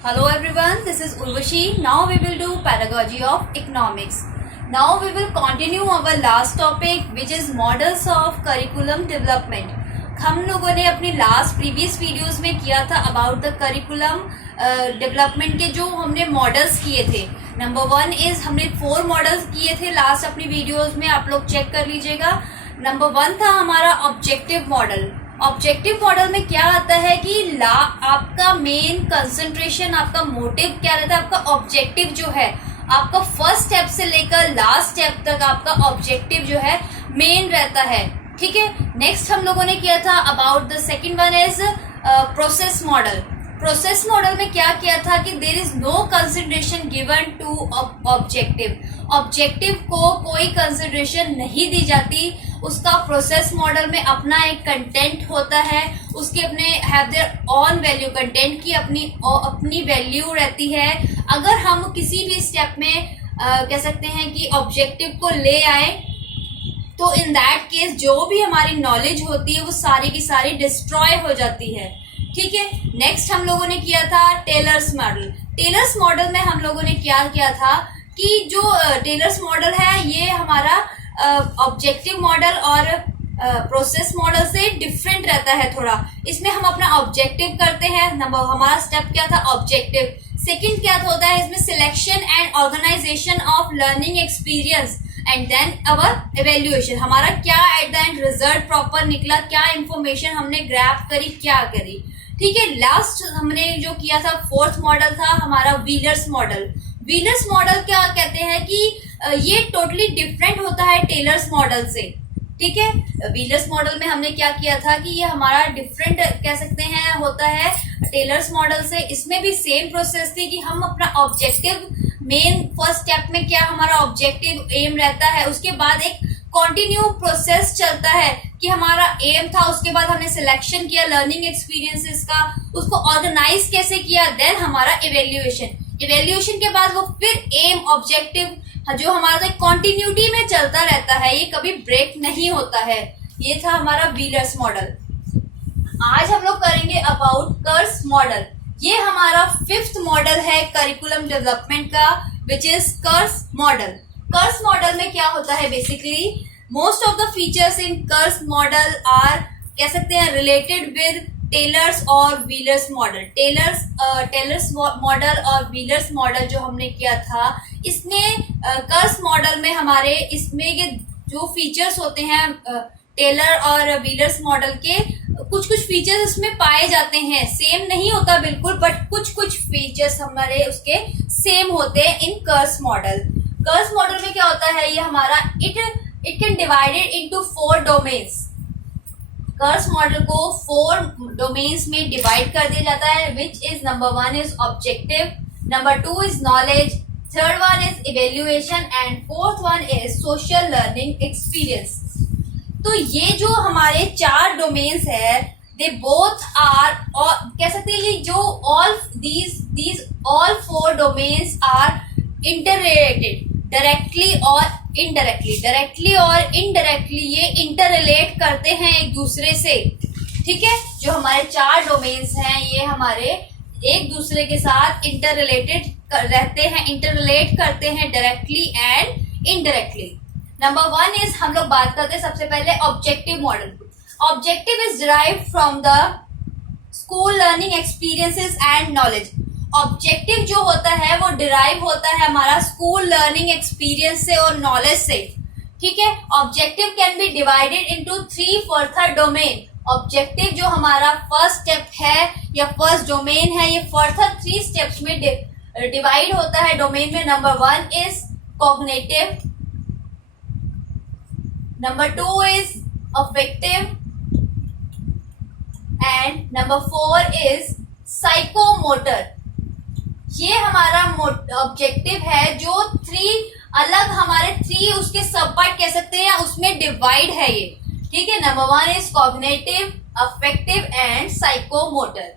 Hello everyone, this is Urvashi. Now we will do pedagogy of economics. Now we will continue our last topic which is models of curriculum development. हम लोगों ने अपनी previous videos में किया था about the curriculum development के जो हमने मॉडल्स किए थे. नंबर 1 इज हमने 4 मॉडल्स किए थे लास्ट अपनी वीडियोस में, आप लोग चेक कर लीजिएगा. नंबर 1 था हमारा ऑब्जेक्टिव मॉडल. ऑब्जेक्टिव मॉडल में क्या आता है कि आपका मेन कंसंट्रेशन, आपका मोटिव क्या रहता है, आपका ऑब्जेक्टिव जो है, आपका फर्स्ट स्टेप से लेकर लास्ट स्टेप तक आपका ऑब्जेक्टिव जो है मेन रहता है. ठीक है. नेक्स्ट हम लोगों ने किया था about the second one is process model. Process model में क्या किया था कि there is no consideration given to objective. Objective को कोई कंसिडरेशन नहीं दी जाती. उसका प्रोसेस मॉडल में अपना एक कंटेंट होता है, उसके अपने have their on value, content की अपनी वैल्यू रहती है. अगर हम किसी भी स्टेप में कह सकते हैं कि ऑब्जेक्टिव को ले आए तो इन दैट केस जो भी हमारी नॉलेज होती है वो सारी की सारी डिस्ट्रॉय हो जाती है. ठीक है. नेक्स्ट हम लोगों ने किया था टेलर्स मॉडल. टेलर्स मॉडल में हम लोगों ने क्या किया था कि जो टेलर्स मॉडल है ये हमारा ऑब्जेक्टिव मॉडल और प्रोसेस मॉडल से डिफरेंट रहता है थोड़ा. इसमें हम अपना ऑब्जेक्टिव करते हैं. हमारा स्टेप क्या था, ऑब्जेक्टिव. सेकंड क्या होता है इसमें, selection and organisation of learning experience and then our evaluation. हमारा क्या at the end result proper निकला, क्या इंफॉर्मेशन हमने ग्रैब करी, क्या करी. ठीक है. लास्ट हमने जो किया था फोर्थ मॉडल था हमारा व्हीलर्स मॉडल. व्हीलर्स मॉडल क्या कहते हैं कि ये टोटली डिफरेंट होता है टेलर्स मॉडल से. ठीक है. व्हीलर्स मॉडल में हमने क्या किया था कि ये हमारा डिफरेंट कह सकते हैं होता है टेलर्स मॉडल से. इसमें भी सेम प्रोसेस थी कि हम अपना ऑब्जेक्टिव मेन फर्स्ट स्टेप में क्या हमारा ऑब्जेक्टिव एम रहता है, उसके बाद एक कॉन्टिन्यू प्रोसेस चलता है कि हमारा एम था, उसके बाद हमने सिलेक्शन किया लर्निंग एक्सपीरियंसेस का, उसको ऑर्गेनाइज कैसे किया, देन हमारा इवेल्युएशन. इवेल्युएशन के बाद वो फिर एम ऑब्जेक्टिव जो हमारा कॉन्टिन्यूटी में चलता रहता है, ये कभी ब्रेक नहीं होता है. ये था हमारा व्हीलर्स मॉडल. आज हम लोग करेंगे अबाउट कर्स मॉडल. ये हमारा 5th मॉडल है करिकुलम डेवलपमेंट का which is Kerr's model. Kerr's model में क्या होता है, basically most of the features in Kerr's model are कह सकते हैं रिलेटेड विद टेलर्स और व्हीलर्स मॉडल. टेलर्स मॉडल और व्हीलर्स मॉडल जो हमने किया था, इसमें कर्स मॉडल में हमारे इसमें ये जो फीचर्स होते हैं टेलर और व्हीलर्स मॉडल के, कुछ फीचर्स इसमें पाए जाते हैं. सेम नहीं होता बिल्कुल, बट कुछ फीचर्स हमारे उसके सेम होते हैं इन कर्स मॉडल. कर्स मॉडल में क्या होता है, ये हमारा it can divided into 4 domains. Kerr's model को 4 डोमेन्स में डिवाइड कर दिया जाता है which is number 1 is objective, number 2 is knowledge, third one is evaluation and fourth one is social learning experience. तो ये जो हमारे 4 डोमेन्स है, दे बोथ आर, और कह सकते हैं ये जो all these all 4 domains are interrelated directly और डायरेक्टली और इनडायरेक्टली ये इंटर रिलेट करते हैं एक दूसरे से. ठीक है. जो हमारे 4 डोमेन्स हैं ये हमारे एक दूसरे के साथ इंटर रिलेटेड रहते हैं, इंटर रिलेट करते हैं directly and indirectly. Number 1 is हम लोग बात करते हैं सबसे पहले objective model. Objective is derived from the school learning experiences and knowledge. Objective जो होता है वो डिराइव होता है हमारा स्कूल लर्निंग एक्सपीरियंस से और नॉलेज से. ठीक है. Objective can be divided into 3 further domain. Objective जो हमारा फर्स्ट स्टेप है या फर्स्ट डोमेन है, ये फर्दर 3 स्टेप्स में डिवाइड होता है डोमेन में. Number 1 is cognitive, number 2 is affective and number 4 is psychomotor. ये हमारा ऑब्जेक्टिव है जो 3 अलग हमारे 3 उसके सब पार्ट कह सकते हैं, उसमें डिवाइड है ये. ठीक है. Number 1 is cognitive, affective and psychomotor.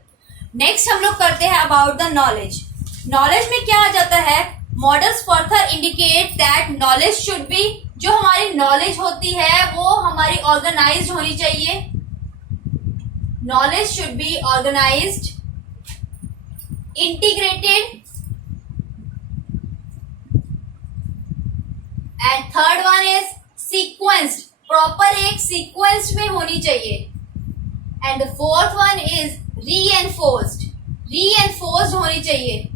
Next हम लोग करते हैं अबाउट द नॉलेज. नॉलेज में क्या आ जाता है, models further indicate that knowledge should B, जो हमारी नॉलेज होती है वो हमारी ऑर्गेनाइज्ड होनी चाहिए. Knowledge should be organised integrated, and third one is sequenced, proper एक सीक्वेंस में होनी चाहिए, and fourth one is reinforced, reinforced होनी चाहिए.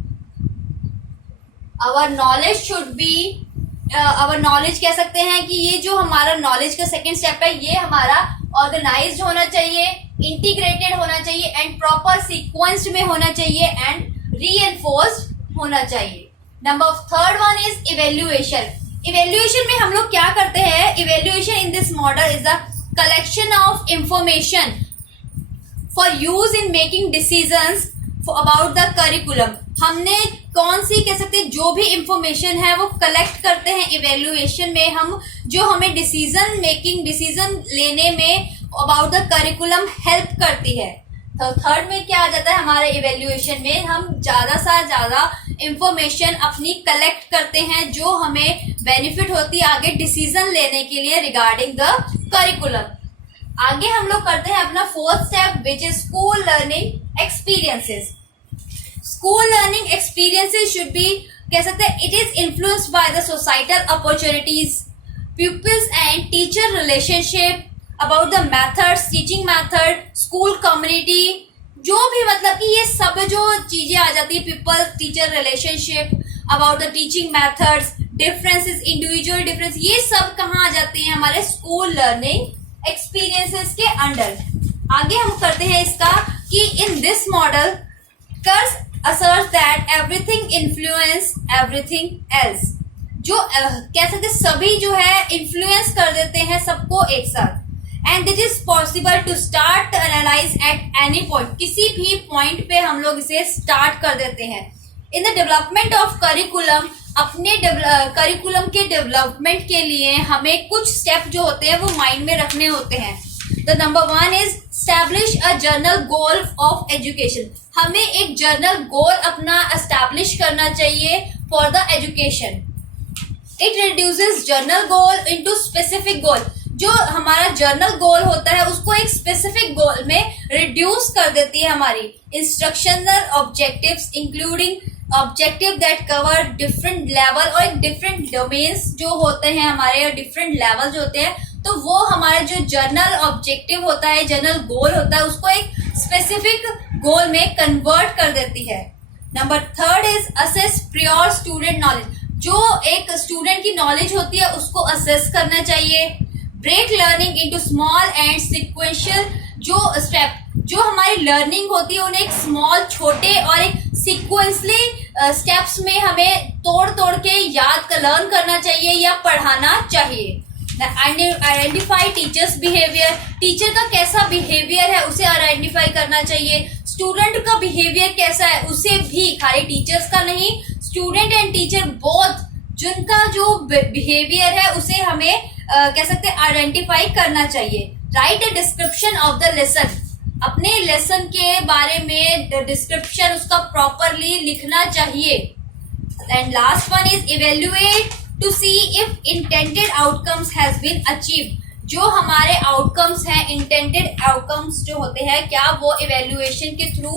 Our knowledge should be, our knowledge कह सकते हैं कि ये जो हमारा नॉलेज का सेकेंड स्टेप है ये हमारा ऑर्गेनाइज्ड होना चाहिए, इंटीग्रेटेड होना चाहिए, एंड प्रॉपर सीक्वेंस्ड में होना चाहिए, एंड रीएनफोर्स्ड होना चाहिए. Number third one is evaluation. Evaluation में हम लोग क्या करते हैं? Evaluation in this model is the collection of information for use in making decisions about the curriculum. हमने कौन सी कह सकते हैं, जो भी इंफॉर्मेशन है वो कलेक्ट करते हैं इवेल्युएशन में हम, जो हमें डिसीजन मेकिंग, डिसीजन लेने में अबाउट द करिकुलम हेल्प करती है. तो थर्ड में क्या आ जाता है हमारे इवेल्युएशन में, हम ज्यादा से ज्यादा इंफॉर्मेशन अपनी कलेक्ट करते हैं जो हमें बेनिफिट होती है आगे डिसीजन लेने के लिए रिगार्डिंग द करिकुलम. आगे हम लोग करते हैं अपना fourth step which is school learning experiences. School learning experiences should be, कह सकते हैं, it is influenced by the societal opportunities, pupils and teacher relationship, about the methods, teaching method, school community, जो भी मतलब कि ये सब जो चीजें आ जाती है, people teacher relationship, about the teaching methods, differences, individual difference, ये सब कहाँ आ जाती हैं? हमारे स्कूल लर्निंग एक्सपीरियंसेस के अंडर. आगे हम करते हैं इसका कि in this model curse asserts that everything influence everything else, जो कह सकते सभी जो है इन्फ्लुएंस कर देते हैं सबको एक साथ, and it is possible to start analyse at any point, किसी भी पॉइंट पे हम लोग इसे स्टार्ट कर देते हैं. In the development of curriculum, अपने करिकुलम के डेवलपमेंट के लिए हमें कुछ स्टेप जो होते हैं वो माइंड में रखने होते हैं. The number one is establish a journal goal of education. हमें एक जर्नल गोल अपना एस्टैब्लिश करना चाहिए for the education. It reduces journal goal into specific goal. जो हमारा जर्नल गोल होता है उसको एक स्पेसिफिक गोल में रिड्यूस कर देती है हमारी. Instructional objectives including objective that cover different level, और एक डिफरेंट डोमेन्स जो होते हैं हमारे, डिफरेंट लेवल जो होते हैं, तो वो हमारा जो जर्नल ऑब्जेक्टिव होता है, जर्नल गोल होता है, उसको एक स्पेसिफिक गोल में कन्वर्ट कर देती है. Number third is assess pure student knowledge. जो एक स्टूडेंट की नॉलेज होती है उसको असेस करना चाहिए. Break learning into small and sequential, जो स्टेप, जो हमारी लर्निंग होती है उन्हें एक स्मॉल, छोटे और एक सिक्वेंसली स्टेप्स में हमें तोड़ तोड़ के याद लर्न करना चाहिए या पढ़ाना चाहिए. Identify teachers behaviour. टीचर का कैसा बिहेवियर है उसे आइडेंटिफाई करना चाहिए. स्टूडेंट का बिहेवियर कैसा है उसे भी, खाली टीचर्स का नहीं, स्टूडेंट एंड टीचर बोथ, जिनका जो बिहेवियर है उसे हमें कह सकते हैं आइडेंटिफाई करना चाहिए. Write a description of the lesson. अपने लेसन के बारे में डिस्क्रिप्शन उसका प्रॉपरली लिखना चाहिए. And last one is evaluate to see if intended outcomes has been achieved. जो हमारे आउटकम्स हैं, इंटेंडेड आउटकम्स जो होते हैं, क्या वो इवेल्युएशन के थ्रू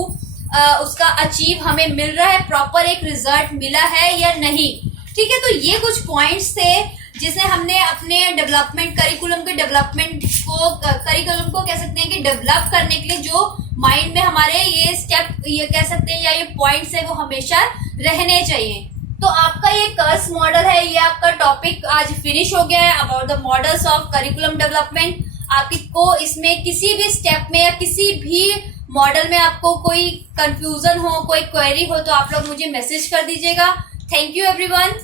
उसका अचीव हमें मिल रहा है, प्रॉपर एक रिजल्ट मिला है या नहीं. ठीक है, तो ये कुछ पॉइंट्स थे जिसे हमने अपने डेवलपमेंट, करिकुलम के डेवलपमेंट को, करिकुलम को कह सकते हैं कि डेवलप करने के लिए जो माइंड में हमारे ये स्टेप, ये कह सकते हैं, या ये पॉइंट्स है वो हमेशा रहने चाहिए. तो आपका ये कर्स मॉडल है, ये आपका टॉपिक आज फिनिश हो गया है about the models of curriculum development. आपको इसमें किसी भी स्टेप में या किसी भी मॉडल में आपको कोई कंफ्यूजन हो, कोई क्वेरी हो, तो आप लोग मुझे मैसेज कर दीजिएगा. Thank you everyone.